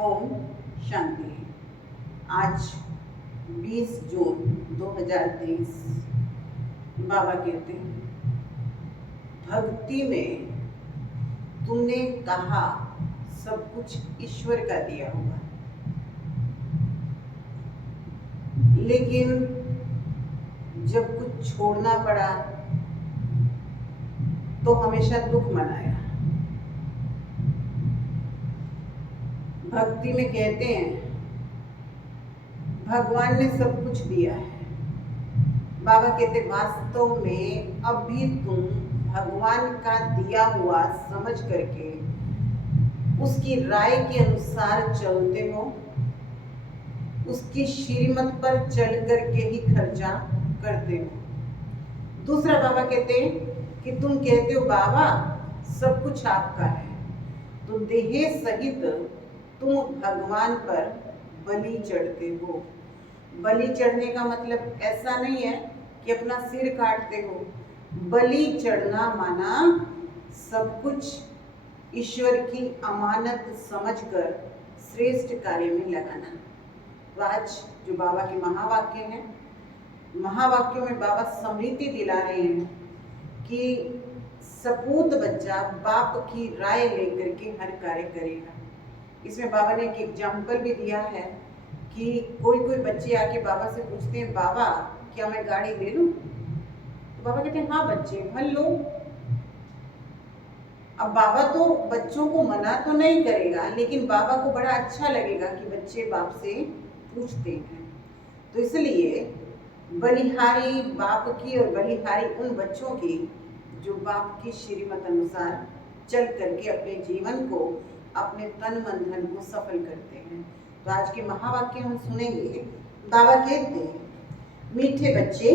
ओम शांति। आज 20 जून 2023 बाबा कहते हैं, भक्ति में तुमने कहा सब कुछ ईश्वर का दिया हुआ, लेकिन जब कुछ छोड़ना पड़ा तो हमेशा दुख मनाया। भक्ति में कहते हैं भगवान ने सब कुछ दिया है। बाबा कहते वास्तव में अभी तुम भगवान का दिया हुआ समझ करके उसकी राय के अनुसार चलते हो, उसकी श्रीमत पर चल करके ही खर्चा करते हो। दूसरा बाबा कहते हैं कि तुम कहते हो बाबा सब कुछ आपका है, तो देह सहित तुम भगवान पर बलि चढ़ते हो। बलि चढ़ने का मतलब ऐसा नहीं है कि अपना सिर काटते हो। बलि चढ़ना माना सब कुछ ईश्वर की अमानत समझकर श्रेष्ठ कार्य में लगाना। तो आज जो बाबा के महावाक्य हैं, महावाक्यों में बाबा स्मृति दिला रहे हैं कि सपूत बच्चा बाप की राय लेकर के हर कार्य करेगा। इसमें बाबा ने एक एग्जाम्पल भी दिया है कि कोई बच्चे आके बाबा से पूछते हैं बाबा क्या मैं गाड़ी ले लूं? तो बाबा कहते हैं हाँ बच्चे भल लो। अब बाबा तो बच्चों को मना तो नहीं करेगा, लेकिन बाबा को बड़ा अच्छा लगेगा कि बच्चे बाप से पूछते हैं। तो इसलिए बलिहारी बाप की और बलिहारी उन बच्चों की जो बाप की श्रीमत अनुसार चल करके अपने जीवन को, अपने तन मन धन को सफल करते हैं। तो आज के महावाक्य हम सुनेंगे। बाबा कहते हैं मीठे बच्चे,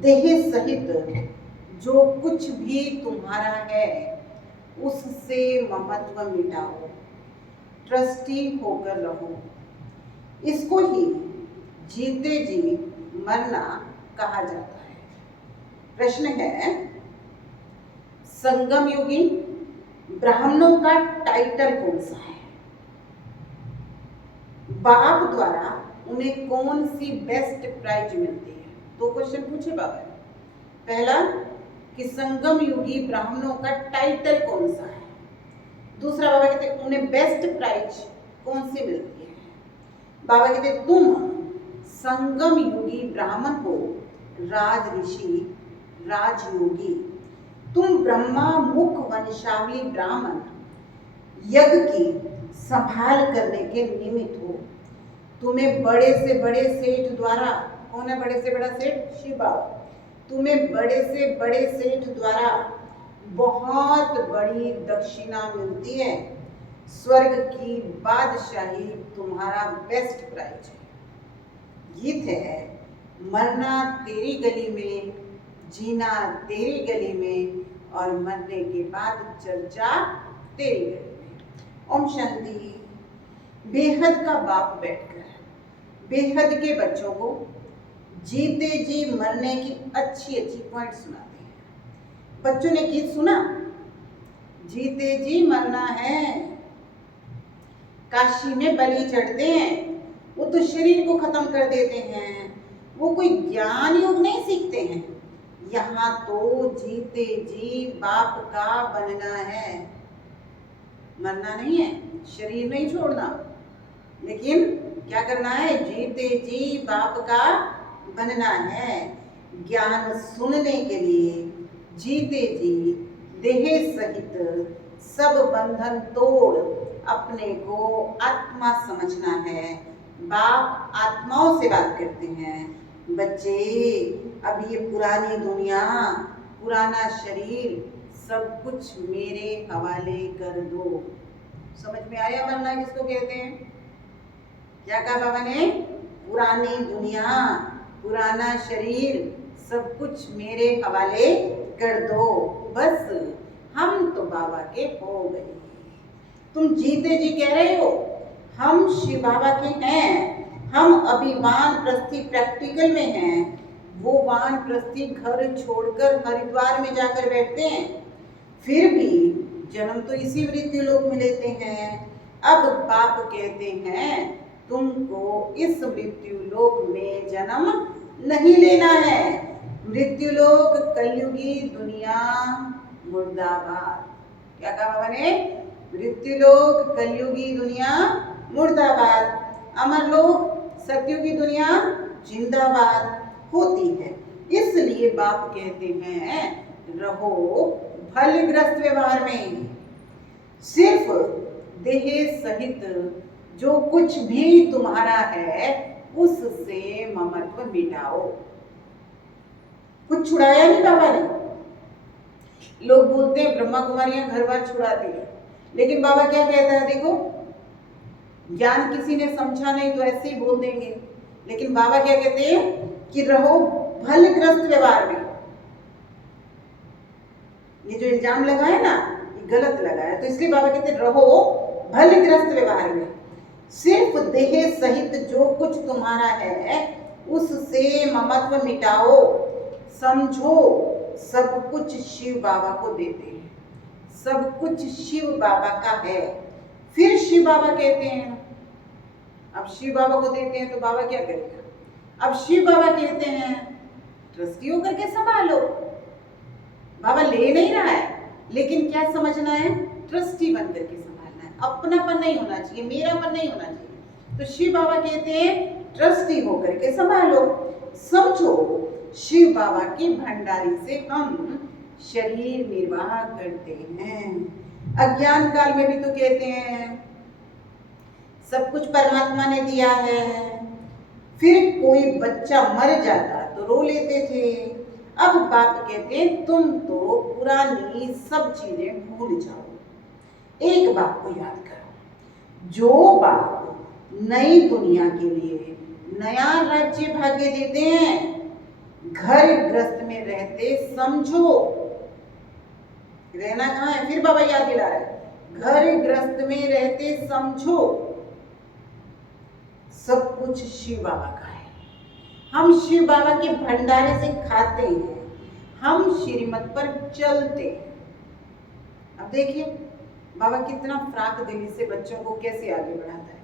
देह सहित जो कुछ भी तुम्हारा है उससे ममत्व मिटाओ, ट्रस्टी होकर रहो। इसको ही जीते जी मरना कहा जाता है। प्रश्न है, संगम युगी ब्राह्मणों का टाइटल कौन सा है? बाप द्वारा उन्हें कौन सी बेस्ट प्राइज मिलती है? दो क्वेश्चन पूछे बाबा ने। पहला कि संगम युगी ब्राह्मणों का टाइटल कौन सा है। दूसरा बाबा कहते उन्हें बेस्ट प्राइज कौन सी मिलती है। बाबा कहते तुम संगम युगी ब्राह्मण हो, राज ऋषि राजयोगी। तुम ब्रह्मा मुख वंशावली ब्राह्मण यज्ञ की संभाल करने के निमित्त हो। तुम्हें बड़े से बड़े सेठ द्वारा, कौन है बड़े से बड़ा सेठ? शिव बाबा। तुम्हें बड़े से बड़े सेठ द्वारा बहुत बड़ी दक्षिणा मिलती है। स्वर्ग की बादशाही तुम्हारा बेस्ट प्राइज है। गीत है, मरना तेरी गली में, जीना तेरी गली में, और मरने के बाद चर्चा तेरी गली में। ओम शांति। बेहद का बाप बैठकर बेहद के बच्चों को जीते जी मरने की अच्छी अच्छी पॉइंट सुनाते हैं। बच्चों ने गीत सुना, जीते जी मरना है। काशी में बलि चढ़ते हैं, वो तो शरीर को खत्म कर देते हैं, वो कोई ज्ञान योग नहीं सीखते हैं। यहाँ तो जीते जी बाप का बनना है, मरना नहीं है, शरीर नहीं छोड़ना, लेकिन क्या करना है? जीते जी बाप का बनना है। ज्ञान सुनने के लिए जीते जी देह सहित सब बंधन तोड़ अपने को आत्मा समझना है। बाप आत्माओं से बात करते हैं, बच्चे अब ये पुरानी दुनिया, पुराना शरीर सब कुछ मेरे हवाले कर दो। समझ में आया मरना किसको कहते हैं? क्या कहा बाबा ने? पुरानी दुनिया, पुराना शरीर सब कुछ मेरे हवाले कर दो। बस हम तो बाबा के हो गए। तुम जीते जी कह रहे हो हम शिव बाबा के हैं, हम अभी वानप्रस्थी प्रैक्टिकल में हैं। वो वानप्रस्थी घर छोड़कर हरिद्वार में जाकर बैठते हैं, फिर भी जन्म तो इसी मृत्यु लोक में लेते हैं। अब बाप कहते हैं तुमको इस मृत्यु लोक में जन्म नहीं लेना है। मृत्यु लोक कलयुगी दुनिया मुर्दाबाद। क्या कहा बाबा ने? मृत्यु लोक कलयुगी दुनिया मुर्दाबाद, अमर लोक सतयुगी दुनिया जिंदाबाद होती है। इसलिए बाप कहते हैं रहो फलग्रस्त व्यवहार में, सिर्फ देह सहित जो कुछ भी तुम्हारा है उससे ममत्व मिटाओ। कुछ छुड़ाया नहीं बाबा ने। लोग बोलते हैं ब्रह्मा कुमारियां घर बार छुड़ाती है, लेकिन बाबा क्या कहता है देखो, ज्ञान किसी ने समझा नहीं तो ऐसे ही बोल देंगे, लेकिन बाबा क्या कहते हैं कि रहो फलग्रस्त व्यवहार में। ये जो इल्जाम लगा है ना, ये गलत लगा है, तो इसलिए बाबा कहते हैं रहो फलग्रस्त व्यवहार में, सिर्फ देह सहित जो कुछ तुम्हारा है उससे ममत्व मिटाओ। समझो सब कुछ शिव बाबा को देते हैं, सब कुछ शिव बाबा का है। फिर शिव बाबा कहते हैं, अब शिव बाबा को देते हैं तो बाबा क्या करेगा? अब शिव बाबा कहते हैं ट्रस्टी होकर के संभालो। बाबा ले नहीं रहा है, लेकिन क्या समझना है? ट्रस्टी बन करके संभालना है, अपनापन नहीं होना चाहिए, मेरापन नहीं होना चाहिए। तो शिव बाबा कहते हैं ट्रस्टी होकर के संभालो। समझो शिव बाबा की भंडारी से हम शरीर निर्वाह करते हैं। अज्ञान काल में भी तो कहते हैं सब कुछ परमात्मा ने दिया है। फिर कोई बच्चा मर जाता तो रो लेते थे। अब बाप कहते हैं तुम तो पुरानी सब चीजें भूल जाओ, एक बात को याद करो। जो बाप नई दुनिया के लिए नया राज्य भाग्य देते हैं, घर गृहस्थ में रहते समझो रहना कहाँ है, फिर बाबा याद दिला रहे हैं, घर गृहस्थ में रहते समझो सब कुछ शिव बाबा का है। हम शिव बाबा के भंडारे से खाते हैं, हम श्रीमत पर चलते हैं। अब देखिए बाबा कितना फ्राक दिली से बच्चों को कैसे आगे बढ़ाता है।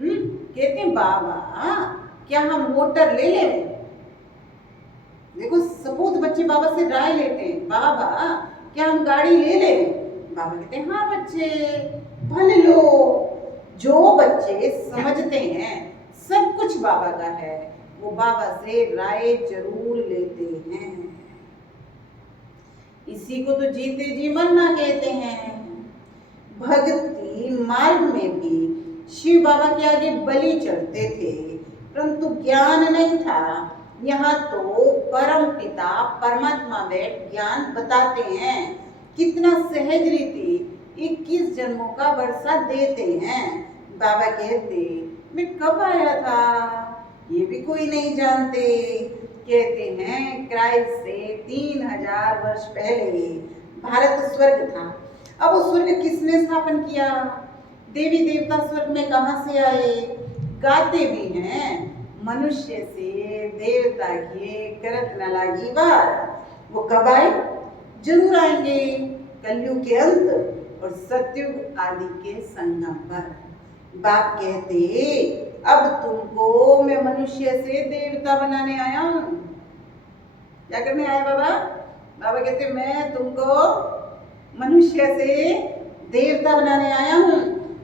कहते हैं बाबा क्या हम मोटर ले लें? देखो सपूत बच्चे बाबा से राय लेते हैं, बाबा क्या हम गाड़ी ले लें? बाबा कहते हैं हाँ बच्चे भले लो। जो बच्चे समझते हैं सब कुछ बाबा का है, वो बाबा से राय जरूर लेते हैं। इसी को तो जीते जी मरना कहते हैं। भक्ति मार्ग में भी शिव बाबा के आगे बलि चढ़ते थे, परंतु ज्ञान नहीं था। यहाँ तो परम पिता परमात्मा बैठ ज्ञान बताते हैं। कितना सहज रीति 21 जन्मों का वर्षा देते हैं। बाबा कहते मैं कब आया था ये भी कोई नहीं जानते। कहते हैं क्राइस्ट से 3000 वर्ष पहले भारत स्वर्ग था। अब वो स्वर्ग किसने स्थापन किया? देवी देवता स्वर्ग में कहाँ से आए? गाते भी हैं मनुष्य से देवता किए करत न लागी बार। वो कब आए? जरूर आएंगे कलयुग के अंत और सतयुग आदि के संगम पर। बाप कहते अब तुमको मैं मनुष्य से देवता बनाने आया हूं। क्या करने आए बाबा? बाबा कहते मैं तुमको मनुष्य से देवता बनाने आया हूं।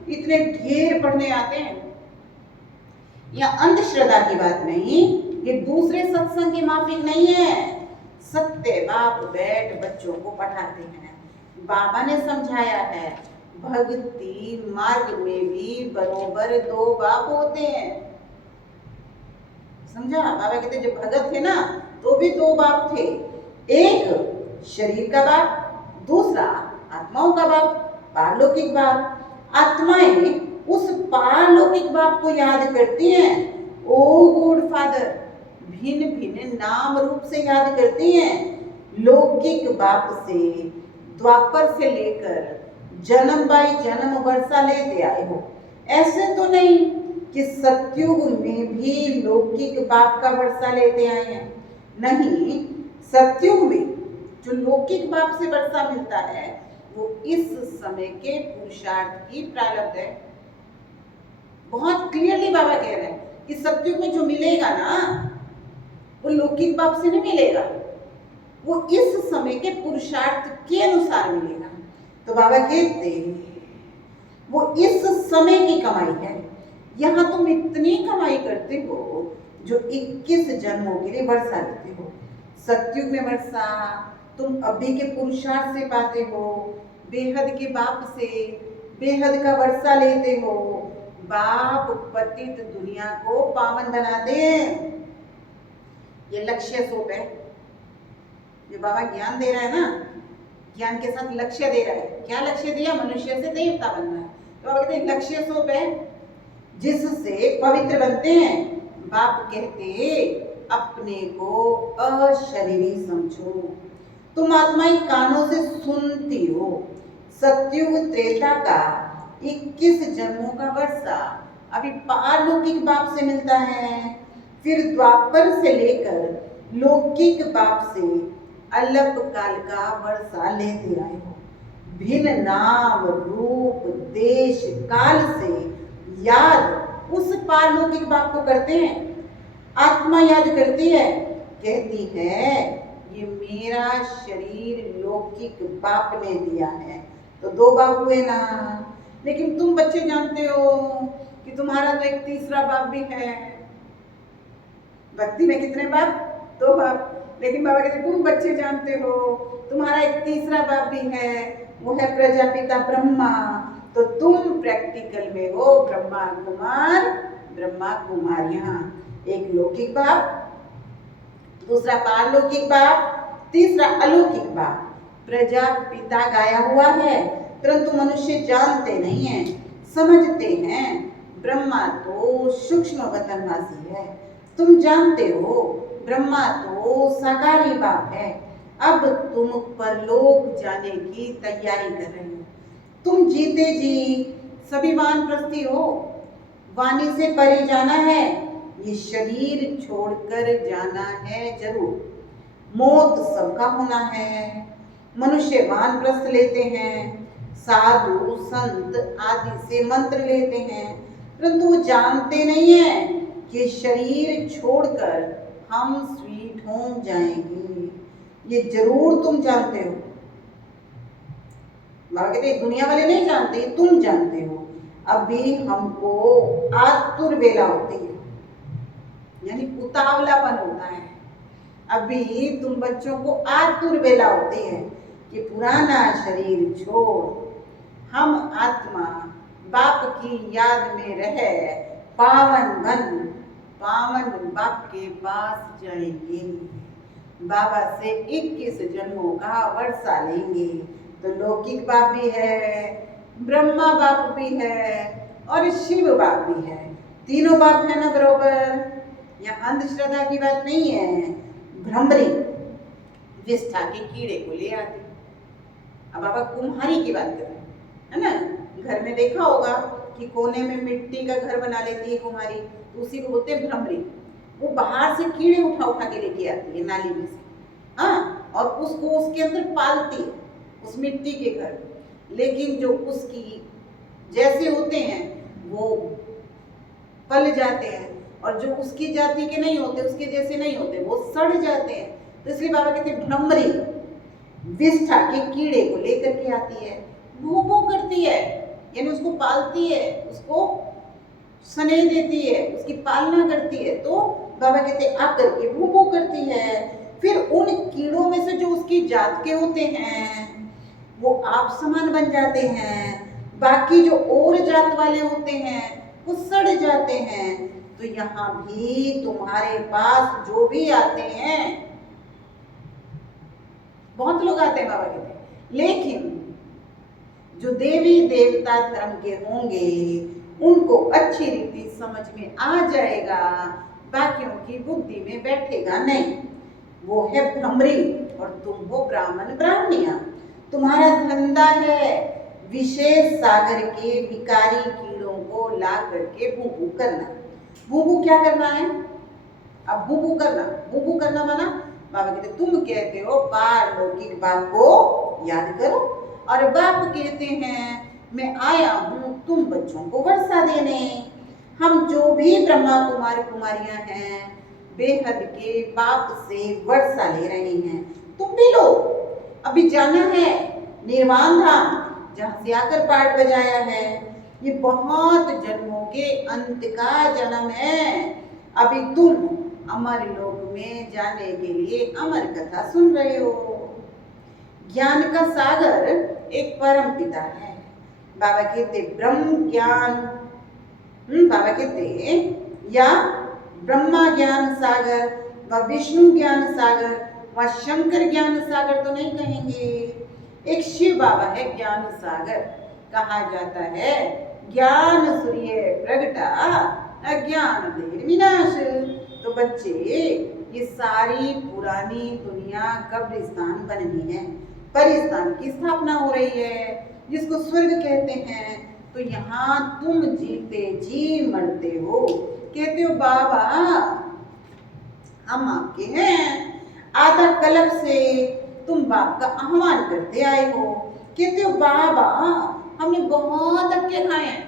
इतने ढेर पढ़ने आते हैं। यह अंधश्रद्धा की बात नहीं, ये दूसरे सत्संग की माफिक नहीं है। सत्य बाप बैठ बच्चों को पढ़ाते हैं। बाबा ने समझाया है भक्ति मार्ग में भी बरोबर 2 बाप होते हैं। समझा? बाबा कहते जब भगत थे ना तो भी 2 बाप थे। एक शरीर का बाप, दूसरा आत्माओं का बाप, पारलौकिक बाप। आत्माएं उस पारलौकिक बाप को याद करती हैं। ओ गॉड फादर भिन्न भिन्न नाम रूप से याद करती हैं। लौकिक बाप से द्वापर से लेकर जन्म बाई जन्म वर्षा लेते आए हो। ऐसे तो नहीं कि सतयुग में भी लौकिक बाप का वर्षा लेते आए हैं। नहीं, सतयुग में जो लौकिक बाप से वर्षा मिलता है वो इस समय के पुरुषार्थ की प्रारब्ध है। बहुत क्लियरली बाबा कह रहे हैं कि सतयुग में जो मिलेगा ना वो लौकिक बाप से नहीं मिलेगा, वो इस समय के पुरुषार्थ के अनुसार मिलेगा। तो बाबा कहते वो इस समय की कमाई है। यहाँ तुम इतनी कमाई करते हो जो 21 जन्मों के लिए वर्षा लेते हो। सतयुग में वर्षा तुम अभी के पुरुषार्थ से पाते हो, बेहद के बाप से बेहद का वर्षा लेते हो। बाप पतित दुनिया को पावन बना दे, ये लक्ष्य सोप है। ये बाबा ज्ञान दे रहा है ना, ज्ञान के साथ लक्ष्य दे रहा है। क्या लक्ष्य दिया? मनुष्य से देवता बनना है। तो बाबा कहते हैं लक्ष्य सोप है जिससे पवित्र बनते हैं। बाप कहते अपने को अशरीरी समझो। तुम आत्माएं कानों से सुनती हो। सतयुग त्रेता का 21 जन्मों का वर्षा अभी पारलौकिक बाप से मिलता है, फिर द्वापर से लेकर लौकिक बाप से अल्प काल का वर्षा लेते आए हो। भिन्न नाम रूप देश काल से याद उस पारलौकिक बाप को करते हैं। आत्मा याद करती है, कहती है ये मेरा शरीर लौकिक बाप ने दिया है। तो 2 बाप हुए ना। लेकिन तुम बच्चे जानते हो कि तुम्हारा तो एक तीसरा बाप भी है। भक्ति में कितने बाप? 2 बाप। लेकिन बाबा कहते तुम बच्चे जानते हो तुम्हारा एक तीसरा बाप भी है, वो है प्रजापिता ब्रह्मा। तो तुम प्रैक्टिकल में हो ब्रह्मा कुमार ब्रह्मा कुमारियां। एक लौकिक बाप, दूसरा पारलौकिक बाप, तीसरा अलौकिक बाप। प्रजापिता गाया हुआ है, परंतु मनुष्य जानते नहीं है, समझते हैं ब्रह्मा तो सूक्ष्म वतनवासी है। तुम जानते हो ब्रह्मा तो साकारी बाप है। अब तुम परलोक जाने की तैयारी कर रहे हो। तुम जीते जी सभी वानप्रस्थी हो, वाणी से परे जाना है, ये शरीर छोड़कर जाना है जरूर। मौत सबका होना है। मनुष्य वानप्रस्थ लेते हैं, साधु संत आदि से मंत्र लेते हैं, परंतु वो जानते नहीं है कि शरीर छोड़कर हम स्वीट होम जाएंगे। ये जरूर तुम जानते हो। कहते दुनिया वाले नहीं जानते, तुम जानते हो। अभी हमको आतुर वेला होती है, यानी उतावलापन होता है। अभी तुम बच्चों को आतुर वेला होती है कि पुराना शरीर छोड़ हम आत्मा बाप की याद में रहे पावन बन पावन बाप के पास जाएंगे। बाबा से 21 जन्मों का वर्षा लेंगे। तो लौकिक बाप भी है, ब्रह्मा बाप भी है और शिव बाप भी है। तीनों बाप है ना बरोबर। यहाँ अंधश्रद्धा की बात नहीं है। भ्रमरी विष्ठा के कीड़े को ले आते। अब बाबा कुम्हारी की बात कर रहे हैं, है ना। घर में देखा होगा कि कोने में मिट्टी का घर बना लेती है कुम्हारी, तो उसी को बोलते हैं भ्रमरी। वो बाहर से कीड़े उठा उठा के लेके आती है नाली में से, हाँ, और उसको उसके अंदर पालती है उस मिट्टी के घर। लेकिन जो उसकी जैसे होते हैं वो पल जाते हैं, और जो उसकी जाति के नहीं होते, उसके जैसे नहीं होते, वो सड़ जाते हैं। तो इसलिए बाबा कहते हैं भ्रमरी विष्ठा के कीड़े को लेकर के आती है, भू भू करती है, यानी उसको पालती है, उसको स्नेह देती है, उसकी पालना करती है। तो बाबा कहते हैं आकर के भू भू करती है। फिर उन कीड़ों में से जो उसकी जात के होते हैं वो आप समान बन जाते हैं, बाकी जो और जात वाले होते हैं वो सड़ जाते हैं। तो यहाँ भी तुम्हारे पास जो भी आते हैं, बहुत लोग आते हैं बाबा कहते हैं, लेकिन जो देवी देवता धर्म के होंगे उनको अच्छी रीति समझ में आ जाएगा, बाकियों की बुद्धि में बैठेगा नहीं। वो है भ्रमरी और तुम हो ब्राह्मण ब्राह्मणियां। तुम्हारा धंधा है विशेष सागर के विकारी कीड़ों को ला करके भू करना। भू क्या करना है? अब भू करना माना बाबा कहते तुम कहते हो पारलौकिक बाप को याद करो, और बाप कहते हैं मैं आया हूं तुम बच्चों को वर्षा देने। हम जो भी ब्रह्मा कुमार कुमारियां हैं बेहद के बाप से वर्षा ले रहे हैं, तुम भी लो। अभी जाना है निर्वाण धाम, जहां से आकर पाठ बजाया है। ये बहुत जन्मों के अंत का जन्म है। अभी तुम अमर लोक में जाने के लिए अमर कथा सुन रहे हो। ज्ञान का सागर एक परम पिता है। बाबा कहते ब्रह्म ज्ञान, बाबा कहते या ब्रह्मा ज्ञान सागर व विष्णु ज्ञान सागर व शंकर ज्ञान सागर तो नहीं कहेंगे। एक शिव बाबा है ज्ञान सागर। कहा जाता है ज्ञान सूर्य प्रगटा अज्ञान देर विनाश। तो बच्चे, ये सारी पुरानी दुनिया कब्रिस्तान बननी है, परिस्तान की स्थापना हो रही है, जिसको स्वर्ग कहते हैं। तो यहाँ तुम जीते जी मरते हो। कहते हो बाबा हम आपके हैं। आधा कल्प से तुम बाप का आह्वान करते आए हो। कहते हो बाबा हमने बहुत धक्के खाए हैं।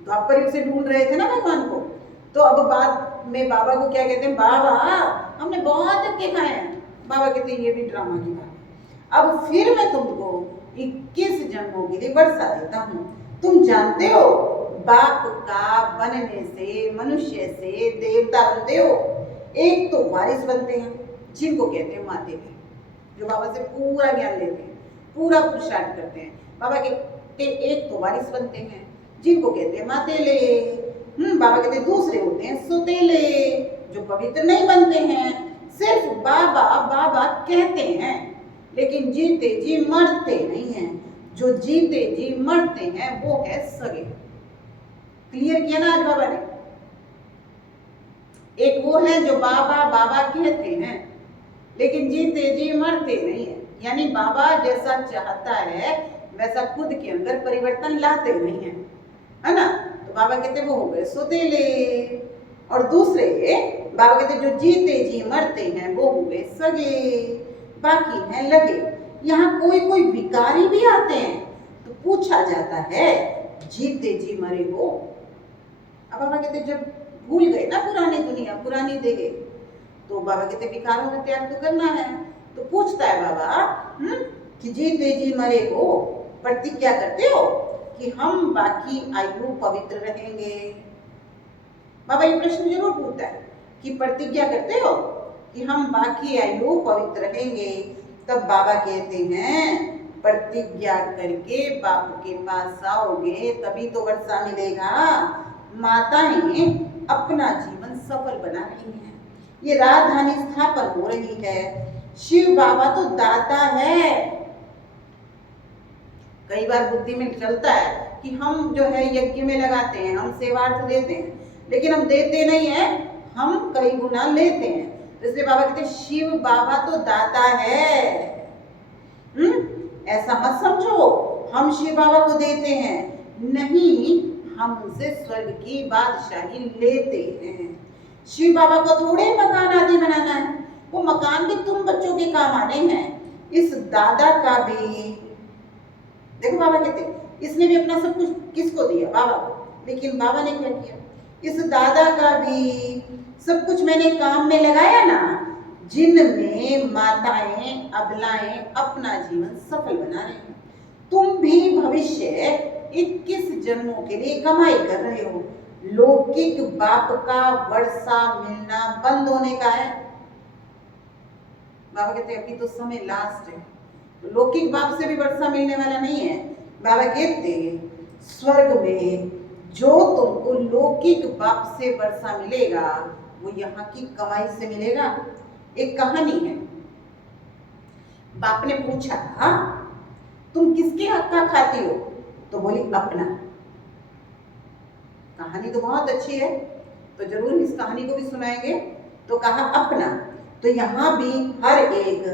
द्वापर युग से ढूंढ रहे थे ना भगवान को, तो अब बाद में बाबा को क्या कहते हैं, बाबा हमने बहुत धक्के खाए हैं। बाबा कहते हैं ये भी ड्रामा की बात है। अब फिर मैं तुमको 21 जन्मों के लिए वर्षा देता हूँ। तुम जानते हो बाप का बनने से, मनुष्य से देवता बनते हो। एक तो वारिस बनते हैं, जिनको कहते हैं माते भी, जो बाबा से पूरा ज्ञान लेते हैं, पूरा पुरुषार्थ करते हैं। बाबा के एक तो वारिस बनते हैं, जिनको कहते हैं मातेले। बाबा कहते दूसरे होते हैं सोतेले, जो पवित्र नहीं बनते हैं, सिर्फ बाबा बाबा कहते हैं, लेकिन जीते जी मरते नहीं हैं। जो जीते जी मरते हैं वो है सगे। क्लियर किया ना आज बाबा ने। एक वो है जो बाबा बाबा कहते हैं, लेकिन जीते जी मरते नहीं है। यानी बाबा जैसा चाहता है वैसा खुद के अंदर परिवर्तन लाते नहीं है ना। तो बाबा कहते वो हो गए सोतेले। और दूसरे बाबा कहते जो जीते जी मरते हैं वो हुए सगे, बाकी हैं लगे। यहाँ कोई कोई विकारी भी आते हैं तो पूछा जाता है जीते जी मरे हो। अब बाबा कहते जब भूल गए ना पुरानी दुनिया, पुरानी देह, तो बाबा कहते विकारों का त्याग तो करना है। तो पूछता है बाबा कि जीते जी मरे हो, प्रतिज्ञा करते हो कि हम बाकी आयु पवित्र रहेंगे। बाबा ये प्रश्न जरूर पूछता है कि प्रतिज्ञा करते हो कि हम बाकी आयु पवित्र रहेंगे। तब बाबा कहते हैं प्रतिज्ञा करके बाप के पास आओगे तभी तो वर्षा मिलेगा। माताएं अपना जीवन सफल बना रही हैं, ये राजधानी स्थापन हो रही है। शिव बाबा तो दाता है। कई बार बुद्धि में चलता है कि हम जो है यज्ञ में लगाते हैं, हम सेवार्थ देते हैं, लेकिन हम देते नहीं है, हम कई गुना लेते हैं। इसलिए बाबा कहते हैं शिव बाबा तो दाता है। ऐसा मत समझो हम शिव बाबा को देते हैं, नहीं, हम उनसे स्वर्ग की बादशाही लेते हैं। शिव बाबा को थोड़े मकान आदि बनाना है, वो मकान भी तुम बच्चों के काम आने हैं। इस दादा का भी देखो बाबा कहते इसने भी अपना सब कुछ किसको दिया, बाबा को, लेकिन बाबा ने क्या किया, इस दादा का भी सब कुछ मैंने काम में लगाया ना, जिनमें माताएं अबलाएं अपना जीवन सफल बना रहे हैं। तुम भी भविष्य 21 जन्मों के लिए कमाई कर रहे हो। लौकिक बाप का वर्षा मिलना बंद होने का है। बाबा कहते अभी तो समय लास्ट है, तो लौकिक बाप से भी वर्षा मिलने वाला नहीं है। बाबा कहते स्वर्ग में जो तुमको लौकिक बाप से वर्षा मिलेगा वो यहाँ की कमाई से मिलेगा। एक कहानी है, बाप ने पूछा तुम किसके हक का खाती हो, तो बोली अपना। कहानी तो बहुत अच्छी है, तो जरूर इस कहानी को भी सुनाएंगे। तो कहा अपना, तो यहाँ भी हर एक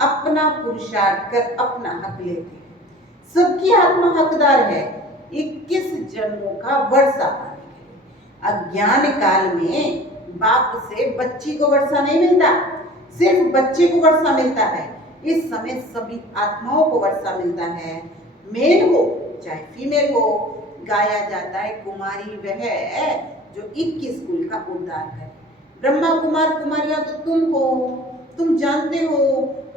अपना पुरुषार्थ कर अपना हक लेते हैं। सबकी आत्मा हकदार है 21 जन्मों का वर्षा पाने के लिए। अज्ञान काल में बाप से बच्ची को वर्षा नहीं मिलता, सिर्फ बच्चे को वर्षा मिलता है। इस समय सभी आत्माओं को वर्षा मिलता है, मेल हो चाहे फीमेल हो, गाया जाता है कुमारी वह जो 21 कुल का उद्धार करे। ब्रह्मा कुमार कुमारियां तो तुम हो, तुम जानते हो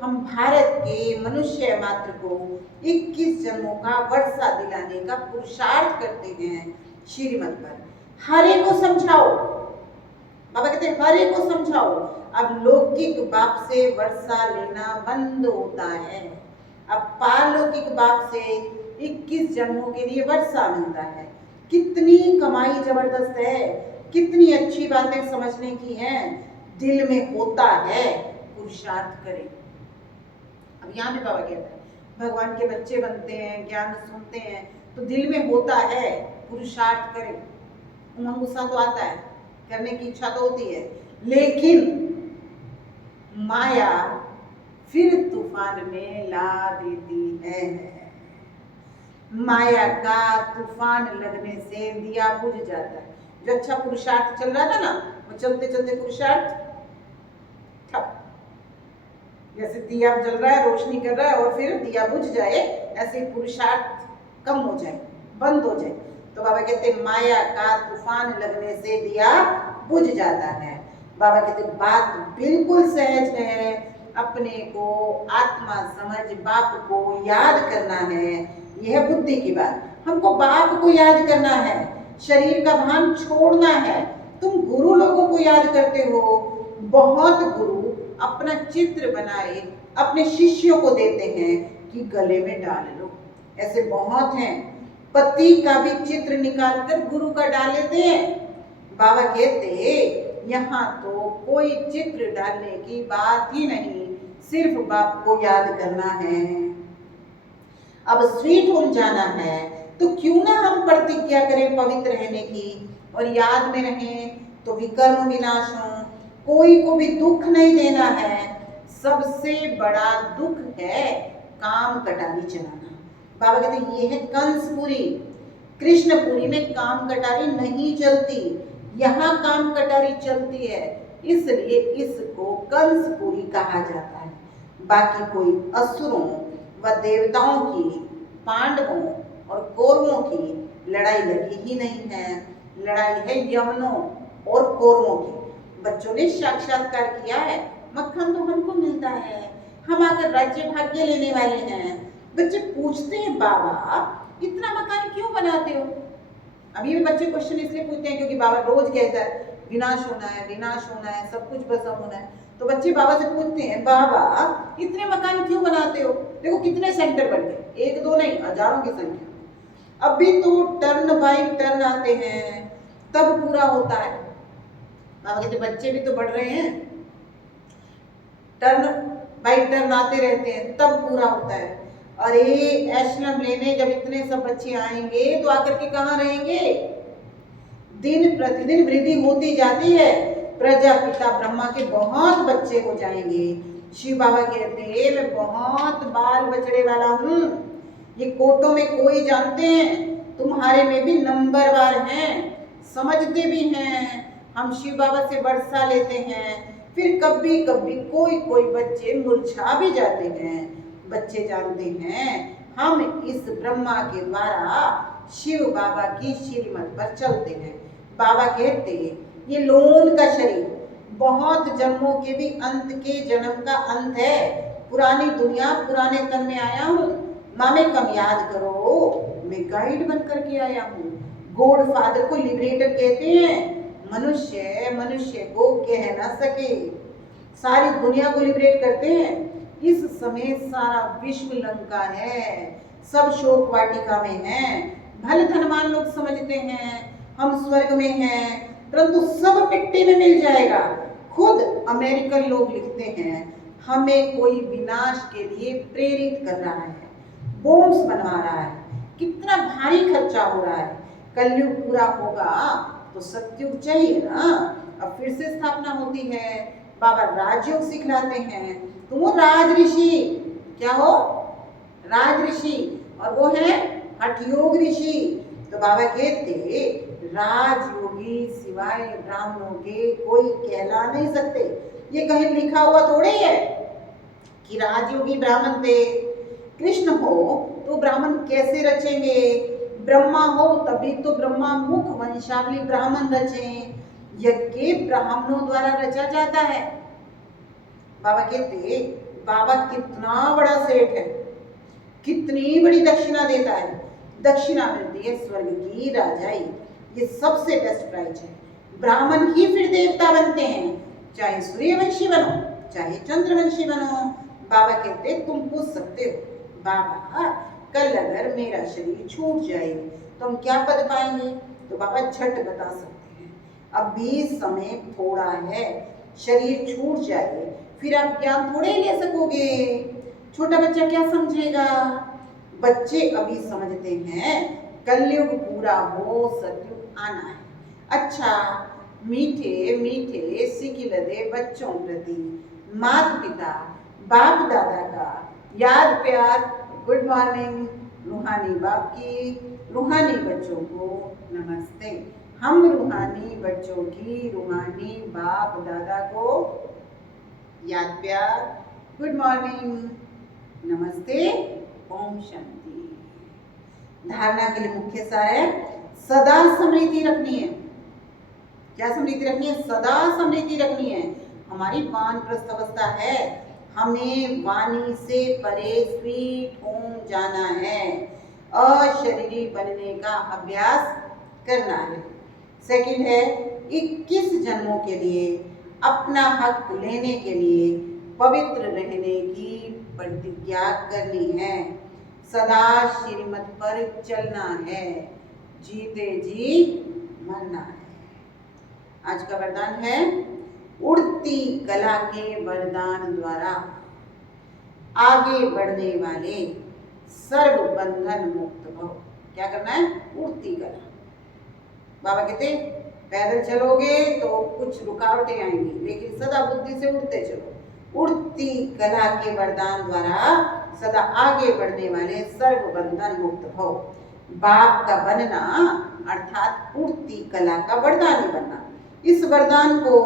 हम भारत के मनुष्य मात्र को 21 जन्मों का वर्षा दिलाने का पुरुषार्थ करते हैं श्रीमत पर। हर एक को समझाओ, बाबा कहते हैं हर एक को समझाओ। अब लौकिक बाप से वर्षा लेना बंद होता है, अब पारलौकिक बाप से 21 जन्मों के लिए वर्षा मिलता है। कितनी कमाई जबरदस्त है, कितनी अच्छी बातें समझने की हैं, दिल में होता है पुरुषार्थ करें। अब यहाँ पे बाबा कहता है भगवान के बच्चे बनते हैं, ज्ञान सुनते हैं तो दिल में होता है पुरुषार्थ करें। उमंग गुस्सा तो आता है, करने की इच्छा तो होती है, लेकिन माया फिर तूफान में ला देती है। माया का तूफान लगने से दिया बुझ जाता है। जो अच्छा पुरुषार्थ चल रहा था ना, वो चलते चलते पुरुषार्थ ठप। जैसे दिया जल रहा है, रोशनी कर रहा है और फिर दिया बुझ जाए, ऐसे पुरुषार्थ कम हो जाए, बंद हो जाए। तो बाबा कहते माया का तूफान लगने से दिया बुझ जाता है। बाबा कहते बात बिल्कुल सहज है, अपने को आत्मा समझ बाप को याद करना है। यह बुद्धि की बात, हमको बाप को याद करना है, शरीर का भान छोड़ना है। तुम गुरु लोगों को याद करते हो, बहुत गुरु अपना चित्र बनाए अपने शिष्यों को देते हैं कि गले में डाल लो। ऐसे बहुत हैं, पति का भी चित्र निकालकर गुरु का डाल लेते हैं। बाबा कहते यहाँ तो कोई चित्र डालने की बात ही नहीं, सिर्फ बाप को याद करना है। अब स्वीट होम जाना है तो क्यों ना हम प्रतिज्ञा करें पवित्र रहने की और याद में रहें तो विकर्म विनाश हो, कोई को भी दुख नहीं देना है। सबसे बड़ा दुख है काम कटारी चलाना। बाबा कहते ये है कंसपुरी, कृष्णपुरी में काम कटारी नहीं चलती, यहाँ काम कटारी चलती है, इसलिए इसको कंसपुरी कहा जाता है। बाकी कोई असुरों व देवताओं की, पांडवों और कौरवों की लड़ाई लगी ही नहीं है। लड़ाई है यमनों और कौरवों की। बच्चों ने साक्षात्कार किया है, मक्खन तो हमको मिलता है, हम आकर राज्य भाग्य लेने वाले हैं। बच्चे पूछते हैं बाबा इतना मकान क्यों बनाते हो? अभी भी बच्चे क्वेश्चन इसलिए पूछते हैं क्योंकि बाबा रोज कहता है विनाश होना है, विनाश होना है, सब कुछ भस्म होना है। तो बच्चे बाबा से पूछते हैं बाबा इतने मकान क्यों बनाते हो? देखो कितने सेंटर बन गए, एक दो नहीं हजारों की संख्या। अभी तो टर्न बाई टर्न आते हैं तब पूरा होता है। बाबा कहते बच्चे भी तो बढ़ रहे हैं, टर्न बाई टर्न आते रहते हैं तब पूरा होता है। अरे एशनम लेने जब इतने सब बच्चे आएंगे तो आकर के कहाँ रहेंगे? दिन प्रतिदिन वृद्धि होती जाती है, प्रजापिता ब्रह्मा के बहुत बच्चे हो जाएंगे। शिव बाबा कहते हैं मैं बहुत बाल बछड़े वाला हूँ, ये कोटों में कोई जानते हैं, तुम्हारे में भी नंबरवार हैं, समझते भी हैं। हम शिव बाबा से वर्षा लेते हैं, फिर कभी कभी कोई कोई बच्चे मुरझा भी जाते हैं। बच्चे जानते हैं हम इस ब्रह्मा के द्वारा शिव बाबा की श्रीमत पर चलते हैं। बाबा कहते ये लोन का शरीर बहुत जन्मों के भी अंत के जन्म का अंत है। पुरानी दुनिया पुराने तन में आया हूँ, मामे कम याद करो मैं गाइड बन करके आया हूँ। गॉड फादर को लिबरेटर कहते हैं, मनुष्य मनुष्य को कह ना सके, सारी दुनिया को लिबरेट करते हैं। इस समय सारा विश्व लंका है, सब शोक वाटिका में है। भले धनवान लोग समझते हैं हम स्वर्ग में हैं, परंतु सब मिट्टी में मिल जाएगा। खुद अमेरिकन लोग लिखते हैं हमें कोई विनाश के लिए प्रेरित कर रहा है, बॉम्ब्स बनवा रहा है, कितना भारी खर्चा हो रहा है। कलयुग पूरा होगा तो सतयुग चाहिए ना, अब फिर से स्थापना होती है। बाबा राजयोग सिखलाते हैं, तो वो राज ऋषि क्या हो? राज ऋषि, और वो है हठयोग ऋषि। तो बाबा कहते राजयोगी सिवाय ब्राह्मणों के कोई कहला नहीं सकते। ये कहीं लिखा हुआ थोड़ी है कि राजयोगी ब्राह्मण थे। कृष्ण हो तो ब्राह्मण कैसे रचेंगे? ब्रह्मा हो तभी तो ब्रह्मा मुख वंशावली ब्राह्मण रचे, यज्ञ ब्राह्मणों द्वारा रचा जाता है। बाबा कहते बाबा कितना बड़ा सेठ है, कितनी बड़ी दक्षिणा देता है, दक्षिणा मिलती है स्वर्ग की राजाई, ये सबसे बेस्ट प्राइज है। ब्राह्मण ही फिर देवता बनते हैं, चाहे सूर्यवंशी बनो चाहे चंद्रवंशी बनो। बाबा कहते तुम पूछ सकते हो बाबा कल अगर मेरा शरीर छूट जाए तो हम क्या पद पाएंगे, तो बाबा झट बता सकते हैं। अभी समय थोड़ा है, शरीर छूट जाए फिर आप ज्ञान थोड़े ही ले सकोगे। छोटा बच्चा क्या समझेगा, बच्चे अभी समझते हैं कलयुग पूरा हो सतयुग आना है। अच्छा मीठे मीठे सिकिलदे बच्चों प्रति माता पिता बाप दादा का याद प्यार गुड मॉर्निंग। रूहानी बाप की रूहानी बच्चों को नमस्ते। हम रूहानी बच्चों की रूहानी बाप दादा को याद प्यार गुड मॉर्निंग नमस्ते ओम शांति। धारणा के लिए मुख्य सार है सदा स्मृति रखनी है। क्या स्मृति रखनी है, सदा स्मृति रखनी है। हमारी वानप्रस्थ अवस्था है, हमें वाणी से परे स्वीट होम जाना है, अशरीरी बनने का अभ्यास करना है। सेकंड है 21 जन्मों के लिए अपना हक लेने के लिए पवित्र रहने की प्रतिज्ञा करनी है, सदा श्रीमत पर चलना है, जीते जी मरना है। आज का वरदान है उड़ती कला के वरदान द्वारा आगे बढ़ने वाले सर्व बंधन मुक्त भव। क्या करना है, उड़ती कला। बाबा कहते पैदल चलोगे तो कुछ रुकावटें आएंगी, लेकिन सदा बुद्धि से उड़ते चलो। उड़ती कला के वरदान द्वारा सदा आगे बढ़ने वाले सर्व बंधन मुक्त भव। बाप का बनना अर्थात उड़ती कला का वरदानी बनना। इस वरदान को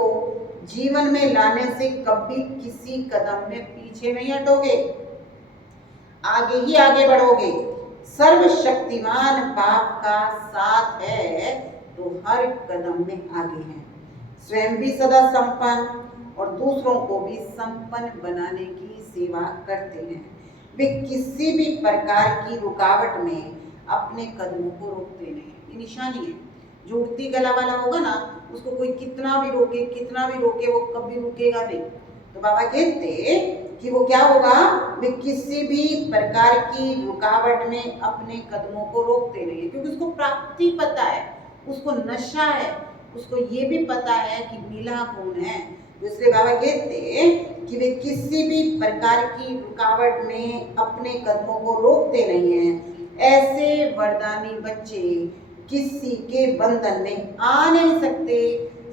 जीवन में लाने से कभी किसी कदम में पीछे नहीं हटोगे, आगे ही आगे बढ़ोगे। सर्वशक्तिमान बाप का साथ है तो हर कदम में आगे हैं। स्वयं भी सदा संपन्न और दूसरों को भी संपन्न बनाने की सेवा करते हैं। वे किसी भी प्रकार की रुकावट में अपने कदमों को रोकते नहीं। ये निशानी है। जो उड़ती कला वाला होगा ना, उसको कोई कितना भी रोके वो कभी रुकेगा नहीं। तो बाबा कहते कि वो क्या होगा, वे किसी भी प्रकार की रुकावट में अपने कदमों को रोकते नहीं, क्योंकि उसको प्राप्ति पता है, उसको नशा है, उसको ये भी पता है कि मिला कौन है। दूसरे बाबा कहते कि वे किसी भी प्रकार की रुकावट में अपने कदमों को रोकते नहीं हैं। ऐसे वरदानी बच्चे किसी के बंधन में आ नहीं सकते,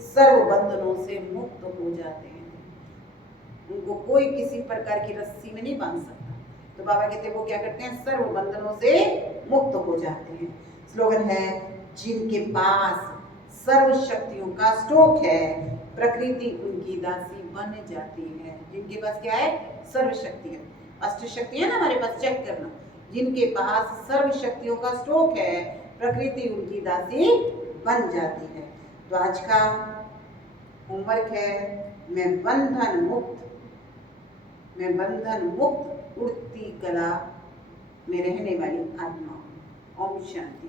सर्व बंधनों से मुक्त हो जाते हैं। उनको कोई किसी प्रकार की रस्सी में नहीं बांध सकता। तो बाबा कहते हैं वो क्या करते हैं, सर्व बंधनों से मुक्त हो जाते हैं। स्लोगन है जिनके पास सर्व शक्तियों का स्टॉक है, प्रकृति उनकी दासी बन जाती है। जिनके पास क्या है, सर्व शक्तियां, अष्ट शक्तियां ना हमारे पास, चेक करना। जिनके पास सर्व शक्तियों का स्टॉक है, प्रकृति उनकी दासी बन जाती है। तो आज का होमवर्क है मैं बंधन मुक्त उड़ती कला में रहने वाली आत्मा। ओम शांति।